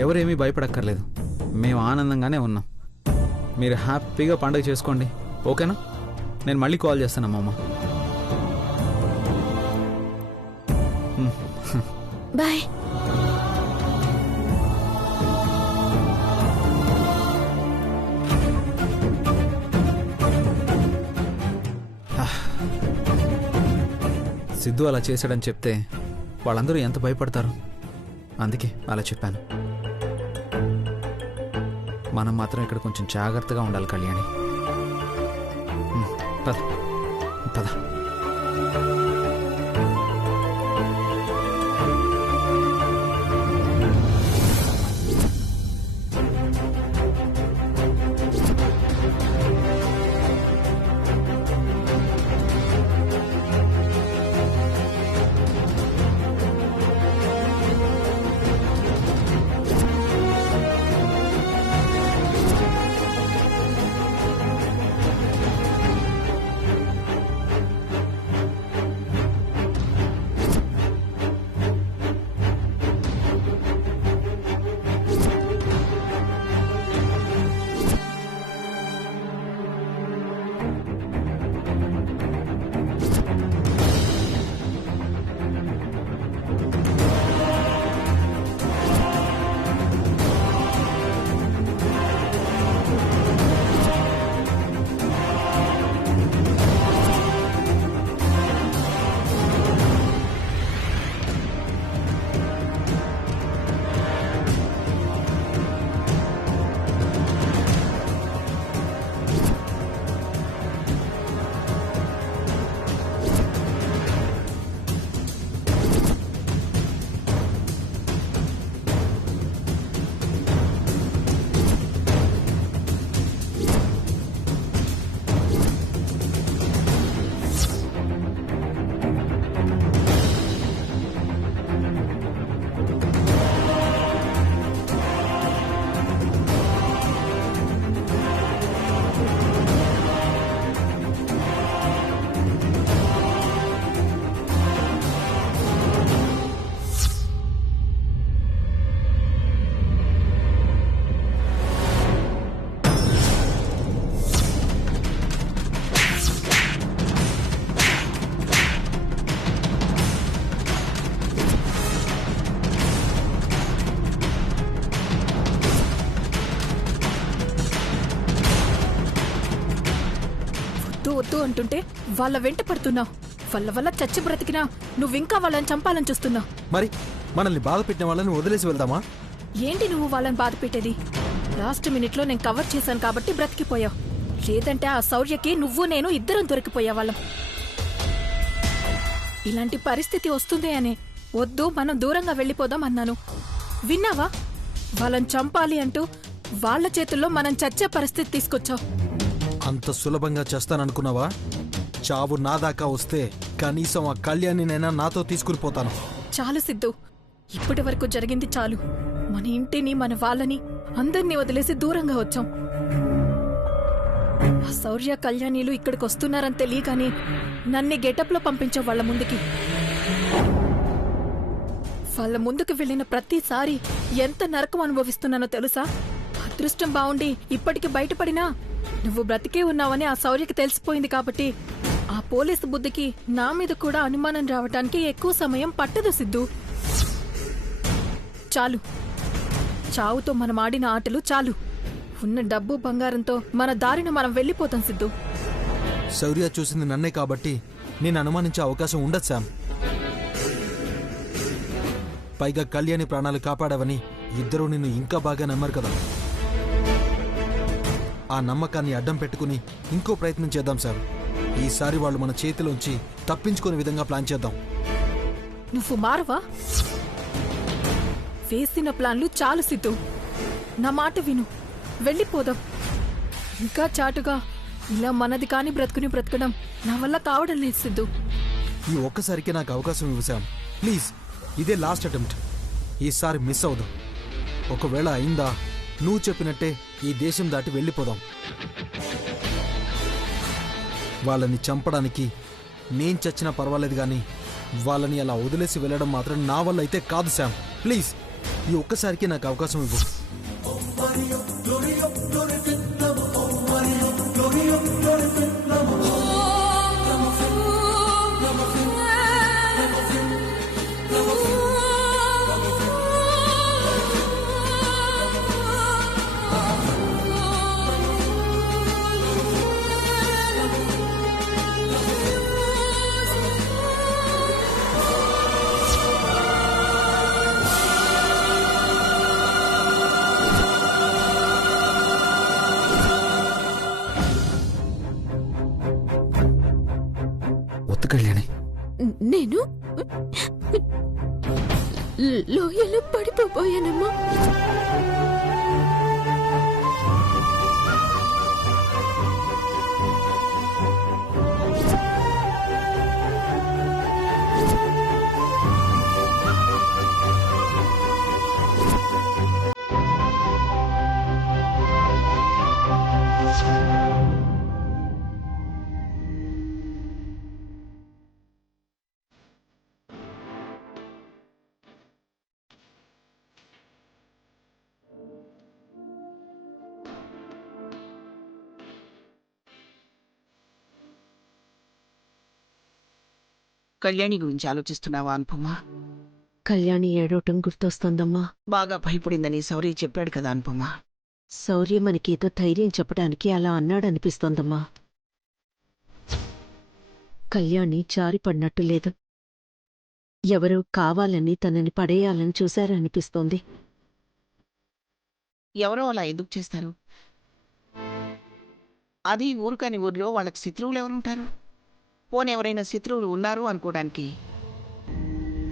ఎవరేమీ భయపడక్కర్లేదు. మేము ఆనందంగానే ఉన్నాం. మీరు హ్యాపీగా పండుగ చేసుకోండి, ఓకేనా? నేను మళ్ళీ కాల్ చేస్తానమ్మా. బాయ్. సిద్ధు అలా చేశాడని చెప్తే వాళ్ళందరూ ఎంత భయపడతారు. అందుకే అలా చెప్పాను. మనం మాత్రం ఇక్కడ కొంచెం జాగ్రత్తగా ఉండాలి కళ్యాణి. పద పద. వద్దు అంటుంటే వాళ్ళ వెంట పడుతున్నావు. వాళ్ళ వల్ల చచ్చి బ్రతికినా నువ్వింకా వాళ్ళని చంపాలని చూస్తున్నావు. మరి మనల్ని బాధ పెట్టిన వాళ్ళని వదిలేసి వెళ్దామా? ఏంటి నువ్వు వాళ్ళని బాధ పెట్టేది? లాస్ట్ మినిట్ లో నేను కవర్ చేశాను కాబట్టి బ్రతికిపోయావు. లేదంటే ఆ శౌర్యకి నువ్వు నేను ఇద్దరం దొరికిపోయా వాళ్ళం. ఇలాంటి పరిస్థితి వస్తుంది అని వద్దు, మనం దూరంగా వెళ్ళిపోదాం అన్నాను. విన్నావా? వాళ్ళని చంపాలి అంటూ వాళ్ళ చేతుల్లో మనం చచ్చే పరిస్థితి తీసుకొచ్చావు. అంత సులభంగా చేస్తాననుకున్నావా? చావు నా దాకా వస్తే కనీసం ఆ కళ్యాణినైనా నాతో తీసుకుని పోతాను. చాలు సిద్ధు, ఇప్పటి వరకు జరిగింది చాలు. మన ఇంటిని, మన వాళ్ళని, అందరినీ వదిలేసి దూరంగా వచ్చాం. ఆ శౌర్య కళ్యాణీలు ఇక్కడికి వస్తున్నారని తెలియగానే నన్ను గెటప్ లో పంపించావు వాళ్ళ ముందుకి. వాళ్ళ ముందుకు వెళ్లిన ప్రతిసారి ఎంత నరకం అనుభవిస్తున్నానో తెలుసా? అదృష్టం బావుండి ఇప్పటికి బయటపడినా నువ్వు బ్రతికే ఉన్నావని ఆ శౌర్యకి తెలిసిపోయింది కాబట్టి ఆ పోలీసు బుద్ధికి నా మీద కూడా అనుమానం రావటానికి ఎక్కువ సమయం పట్టదు సిద్ధు. చాలు, చావుతో మనం ఆడిన ఆటలు చాలు. ఉన్న డబ్బు బంగారంతో మన దారిన మనం వెళ్ళిపోతాం సిద్ధు. శౌర్య చూసింది నన్నే కాబట్టి నేను అనుమానించే అవకాశం ఉండదు శామ్. పైగా కళ్యాణి ప్రాణాలు కాపాడావని ఇద్దరూ నిన్ను ఇంకా బాగా నమ్మారు కదా. ఆ నమ్మకాన్ని అడ్డం పెట్టుకుని ఇంకో ప్రయత్నం చేద్దాం సార్. ఈసారి వాళ్ళు మన చేతిలోంచి తప్పించుకునే విధంగా ప్లాన్ చేద్దాం. నువ్వు మారవా? వేసిన ప్లాన్లు చాలు సిద్ధు. నా మాట విను, వెళ్ళిపోదాం. ఇంకా చాటుగా ఇలా మనది కాని బ్రతకడం నా వల్ల కావడం లేదు సిద్ధు. ఈ ఒక్కసారికి నాకు అవకాశం ఇవ్వసాం ప్లీజ్. ఇదే లాస్ట్ అటెంప్ట్. ఈసారి మిస్ అవుదాం. ఒకవేళ అయిందా నువ్వు చెప్పినట్టే ఈ దేశం దాటి వెళ్ళిపోదాం. వాళ్ళని చంపడానికి నేను చచ్చినా పర్వాలేదు, కానీ వాళ్ళని అలా వదిలేసి వెళ్ళడం మాత్రం నా వల్ల అయితే కాదు శామ్. ప్లీజ్ ఈ ఒక్కసారికి నాకు అవకాశం ఇవ్వు. వద్దు కళ్యాణి. నేను లోయలో పడిపోయానమ్మా. కళ్యాణి గురించి ఆలోచిస్తున్నావా అనుపమ? కళ్యాణి ఏడవటం గుర్తొస్తోందమ్మా. బాగా భయపడిందని సౌరీ చెప్పాడు కదా అనుపమ. శౌర్య మనకేదో ధైర్యం చెప్పడానికి అలా అన్నాడనిపిస్తోందమ్మా. కళ్యాణి జారిపడినట్టు లేదు. ఎవరో కావాలని తనని పడేయాలని చూశారనిపిస్తోంది. ఎవరో అలా ఎందుకు చేస్తారు? అది ఊరు కాని ఊరిలో వాళ్ళకి శత్రువులు ఎవరుంటారు? పోనీ ఎవరైనా శత్రువులు ఉన్నారు అనుకోవడానికి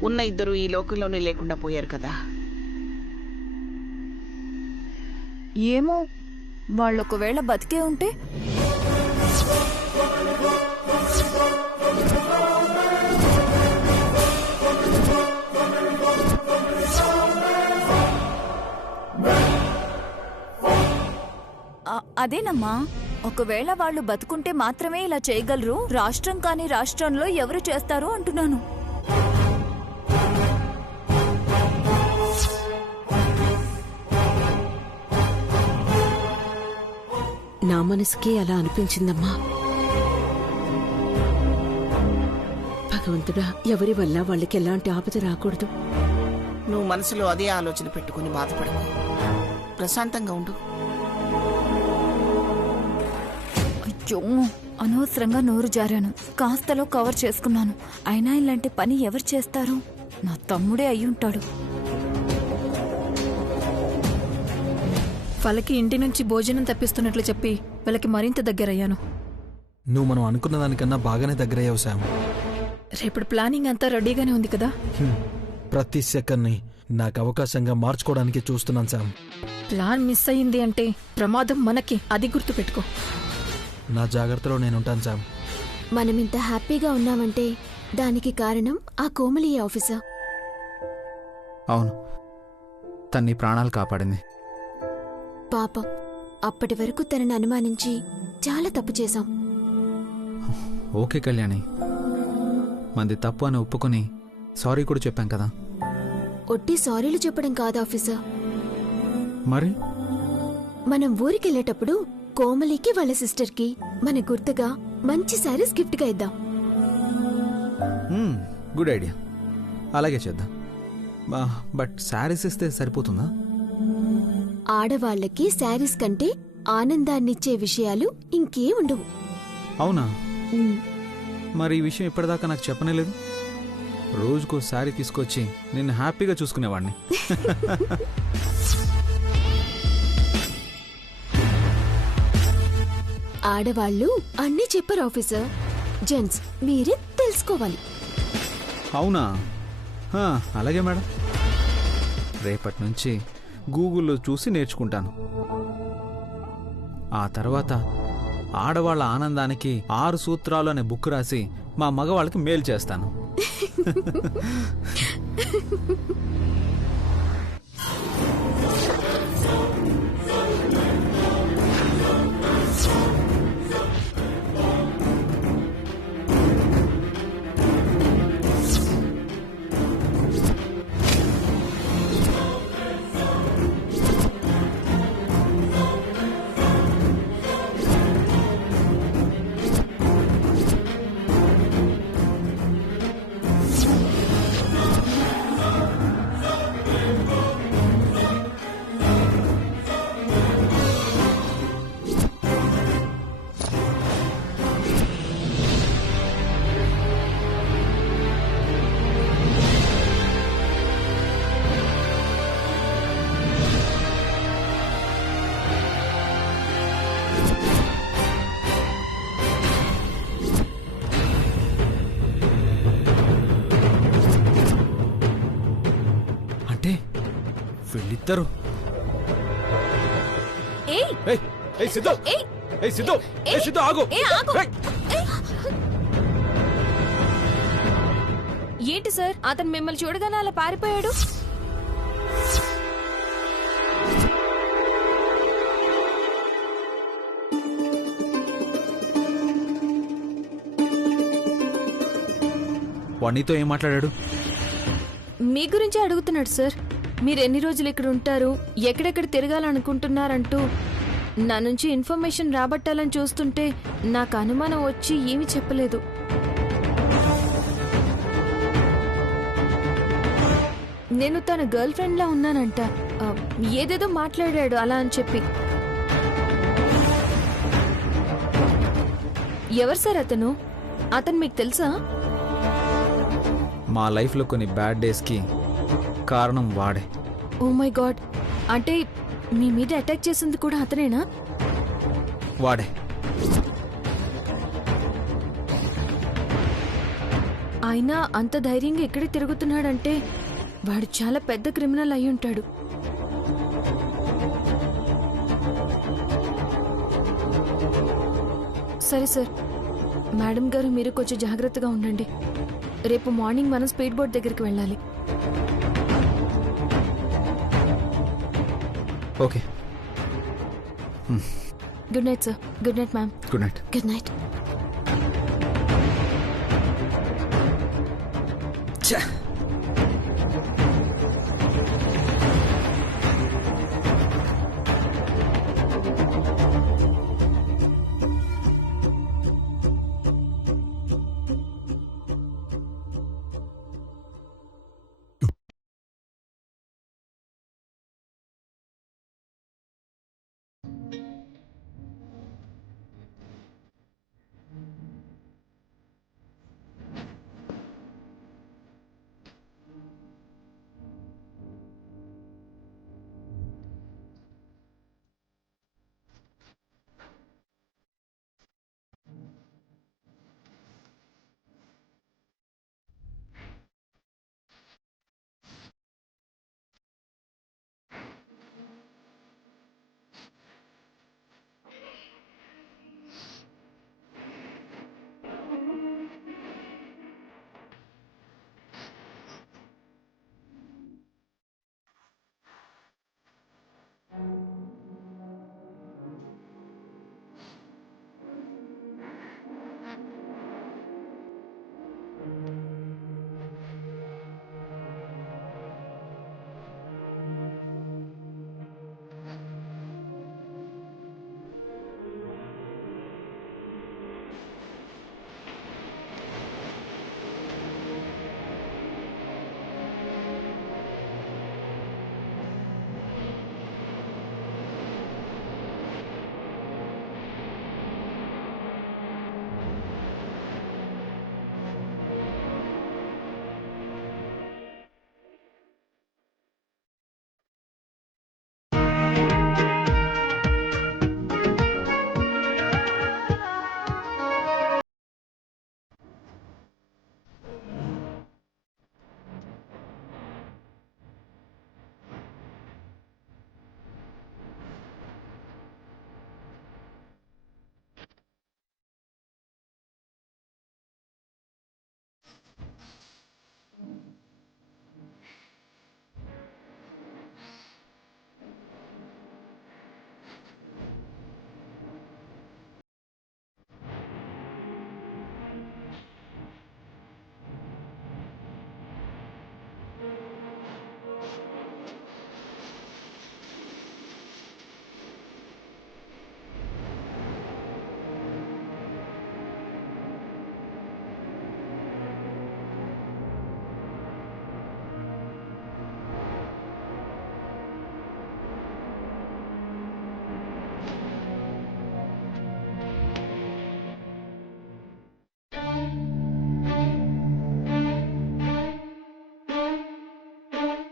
ఉన్న ఇద్దరు ఈ లోకంలోనే లేకుండా పోయారు కదా. ఏమో, వాళ్ళొకవేళ బతికే ఉంటే? అదేనమ్మా, ఒకవేళ వాళ్ళు బతుకుంటే మాత్రమే ఇలా చేయగలరు. రాష్ట్రం కాని రాష్ట్రంలో ఎవరు చేస్తారు అంటున్నాను. నా మనసుకే అలా అనిపించిందమ్మా. భగవంతుడా, ఎవరి వల్ల వాళ్ళకి ఎలాంటి ఆపద రాకూడదు. నువ్వు మనసులో అదే ఆలోచన పెట్టుకుని బాధపడకు. ప్రశాంతంగా ఉండు. అయ్యో, అనవసరంగా నోరు జారాను. కాస్తలో కవర్ చేసుకున్నాను. అయినా ఇలాంటి పని ఎవరు చేస్తారు? నా తమ్ముడే అయ్యుంటాడు. వాళ్ళకి ఇంటి నుంచి భోజనం తెప్పిస్తున్నట్లు చెప్పి వాళ్ళకి మరింత దగ్గరయ్యాను. నువ్వు మనం అనుకున్న దానికన్నా బాగానే దగ్గరయ్యావు శామ్. రేపటి ప్లానింగ్ అంతా రెడీగానే ఉంది కదా. ప్రతి సెకండ్ని నాకు అవకాశంగా మార్చుకోవడానికి చూస్తున్నాను శామ్. ప్లాన్ మిస్ అయ్యింది అంటే ప్రమాదం మనకి, అది గుర్తు పెట్టుకో. నా జాగ్రత్తలో నేనుంటాను శామ్. మనమింత హ్యాపీగా ఉన్నామంటే దానికి కారణం ఆ కోమలి ఆఫీసర్. అవును, తన్ని ప్రాణాలు కాపాడింది. పాపం, అప్పటి వరకు తనని అనుమానించి చాలా తప్పు చేశాం. ఓకే కళ్యాణి, మంది తప్పు అని ఒప్పుకొని సారీ కూడా చెప్పాం కదా. ఒట్టి సారీలు చెప్పడం కాదు ఆఫీసర్. మరి మనం ఊరికెళ్ళేటప్పుడు కోమలికి వాళ్ళ సిస్టర్కి మన గుర్తుగా మంచి శారీస్ గిఫ్ట్గా ఇద్దాం. గుడ్ ఐడియా, అలాగే చేద్దాం. బట్ శారీస్ ఇస్తే సరిపోతుందా? ఆడవాళ్లకి శారీస్ కంటే ఆనందాన్నిచ్చే విషయాలు ఇంకేం ఉండవు. అవునా? మరి ఈ విషయం ఇప్పటిదాకా నాకు చెప్పనే లేదు. రోజుకో శారీ తీసుకొచ్చి నిన్ను హ్యాపీగా చూసుకునేవాడిని. ఆడవాళ్లు అన్నీ చెప్పరు ఆఫీసర్. జెంట్స్ మీరే తెలుసుకోవాలి. అవునా? అలాగే మేడం, రేపటి నుంచి గూగుల్లో చూసి నేర్చుకుంటాను. ఆ తర్వాత ఆడవాళ్ల ఆనందానికి 6 సూత్రాలు అనే బుక్ రాసి మా మగవాళ్ళకి మెయిల్ చేస్తాను. ఇద్దరు ఏయ్ ఏయ్ ఏయ్ సిద్ధు ఏయ్ ఏయ్ సిద్ధు ఏయ్ సిద్ధు ఆగు ఆగు. ఏయ్. ఏంటి సార్ అతను మిమ్మల్ని చూడగానే అలా పారిపోయాడు? వాడు నీతో ఏం మాట్లాడాడు? మీ గురించే అడుగుతున్నాడు సార్. మీరు ఎన్ని రోజులు ఇక్కడ ఉంటారు, ఎక్కడెక్కడ తిరగాలనుకుంటున్నారంటూ నా నుంచి ఇన్ఫర్మేషన్ రాబట్టాలని చూస్తుంటే నాకు అనుమానం వచ్చి ఏమీ చెప్పలేదు. నేను తన గర్ల్ ఫ్రెండ్ లా ఉన్నానంట. ఏదేదో మాట్లాడాడు అలా అని చెప్పి. ఎవరు సార్ అతను? అతను మీకు తెలుసా? మా లైఫ్లో కొన్ని బ్యాడ్ డేస్కి కారణం వాడే. ఓ మై గాడ్, అంటే మీ మీద అటాక్ చేసింది కూడా అతనేనా? వాడే. అయినా అంత ధైర్యంగా ఎక్కడ తిరుగుతున్నాడంటే వాడు చాలా పెద్ద క్రిమినల్ అయి ఉంటాడు. సరే సార్, మేడం గారు మీరు కొంచెం జాగ్రత్తగా ఉండండి. రేపు మార్నింగ్ మనం స్పీడ్ బోట్ దగ్గరికి వెళ్ళాలి. Okay, good night sir. Good night ma'am. Good night. Good night.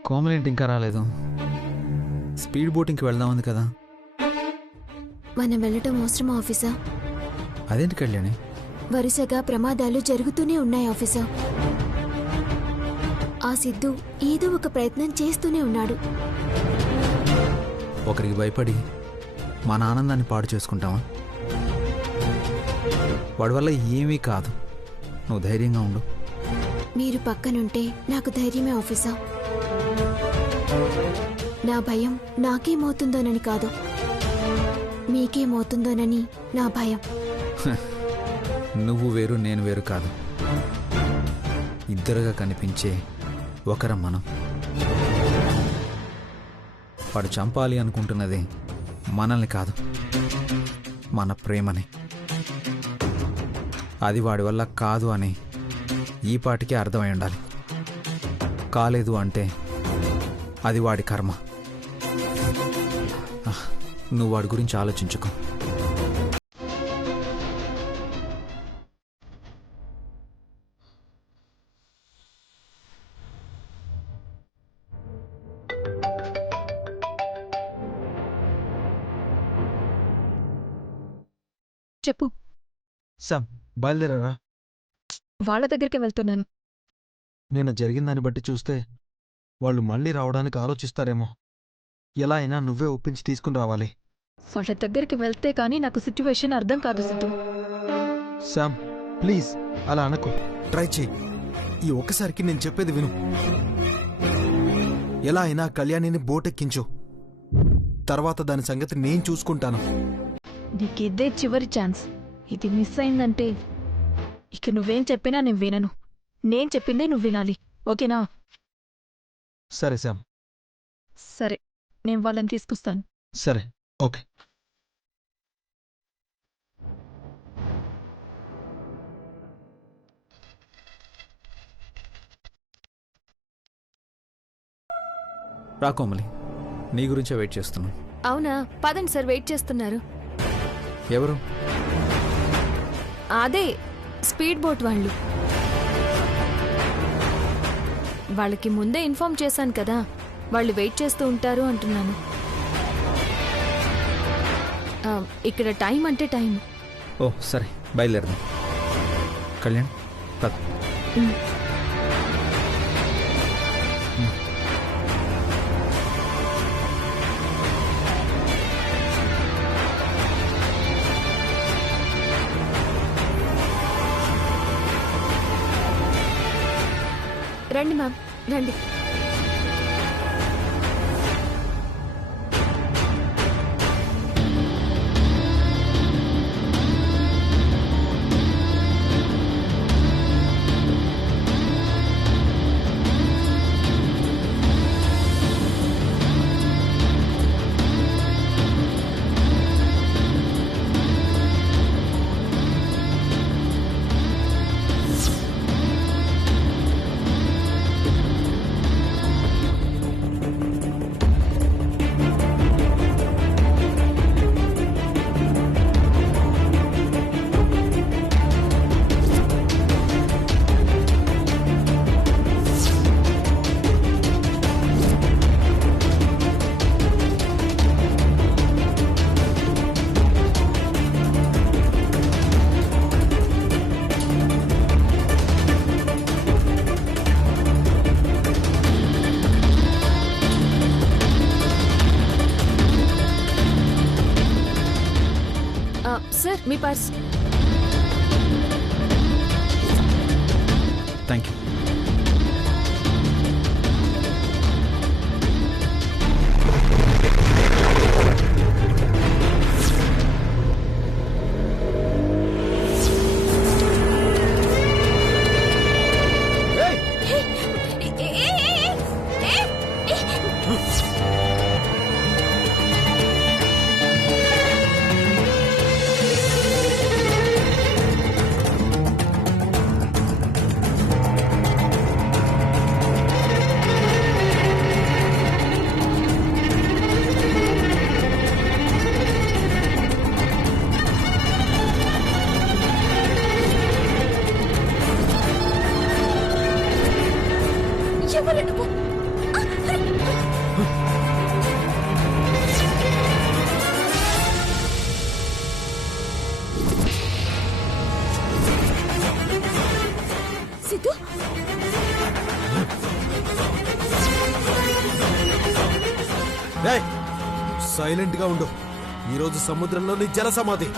Komal ఏంటి ఇంకా రాలేదు? స్పీడ్ బోటింగ్కి వెళ్దామంది కదా. మనం వెళ్ళటం అవసరమా ఆఫీసర్? అదేంటి కళ్యాణి? వరుసగా ప్రమాదాలు జరుగుతూనే ఉన్నాయి ఆఫీసర్. ఆ సిద్ధు ఏదో ఒక ప్రయత్నం చేస్తూనే ఉన్నాడు. ఒకరికి భయపడి మన ఆనందాన్ని పాడు చేసుకుంటామా? వాడి వల్ల ఏమీ కాదు. నువ్వు ధైర్యంగా ఉండు. మీరు పక్కనుంటే నాకు ధైర్యమే ఆఫీసర్. నా భయం నాకేమవుతుందోనని కాదు, మీకేమవుతుందోనని నా భయం. నువ్వు వేరు నేను వేరు కాదు. ఇద్దరుగా కనిపించే ఒకరం మనం. వాడు చంపాలి అనుకుంటున్నది మనల్ని కాదు, మన ప్రేమని. అది వాడి వల్ల కాదు అని ఈ పాటికే అర్థమై ఉండాలి. కాలేదు అంటే అది వాడి కర్మ. నువ్వు వాడి గురించి ఆలోచించుకో. చెప్పు. శామ్, బయలుదేరారా? వాళ్ళ దగ్గరికి వెళ్తున్నాను. నేను జరిగిన దాన్ని బట్టి చూస్తే వాళ్ళు మళ్ళీ రావడానికి ఆలోచిస్తారేమో. ఎలా అయినా నువ్వే ఒప్పించి తీసుకుని రావాలి. వాళ్ళ దగ్గరికి వెళ్తే కానీ నాకు సిచ్యువేషన్ అర్థం కాదు సిద్ధు. శామ్, ప్లీజ్ అలా అనకు. ట్రై చేయి. ఈ ఒక్కసారికి నేను చెప్పేది విను. ఎలా అయినా కళ్యాణిని బోటెక్కించు. తర్వాత దాని సంగతి నేను చూసుకుంటాను. నీకు ఇదే చివరి ఛాన్స్. ఇది మిస్ అయిందంటే ఇక నువ్వేం చెప్పినా నేను వినను. నేను చెప్పిందే నువ్వు వినాలి, ఓకేనా? సరే శామ్. సరే, నేను వాళ్ళని తీసుకొస్తాను. సరే, ఓకే. రా కోమలి, నీ గురించే వెయిట్ చేస్తున్నాను. అవునా? పదండి సార్, వెయిట్ చేస్తున్నారు. ఎవరు? అదే స్పీడ్ బోట్ వాళ్ళు. వాళ్ళకి ముందే ఇన్ఫార్మ్ చేశాను కదా, వాళ్ళు వెయిట్ చేస్తూ ఉంటారు అంటున్నాను. ఇక్కడ టైం అంటే టైం. ఓ సరే, బయలుదేరదాం. కళ్యాణ్ పద. రండి మ్యామ్, రండి. Sir, me purse. Thank you. Siddhu, silent గా ఉండు. ఈరోజు సముద్రంలో నీ జల సమాధి.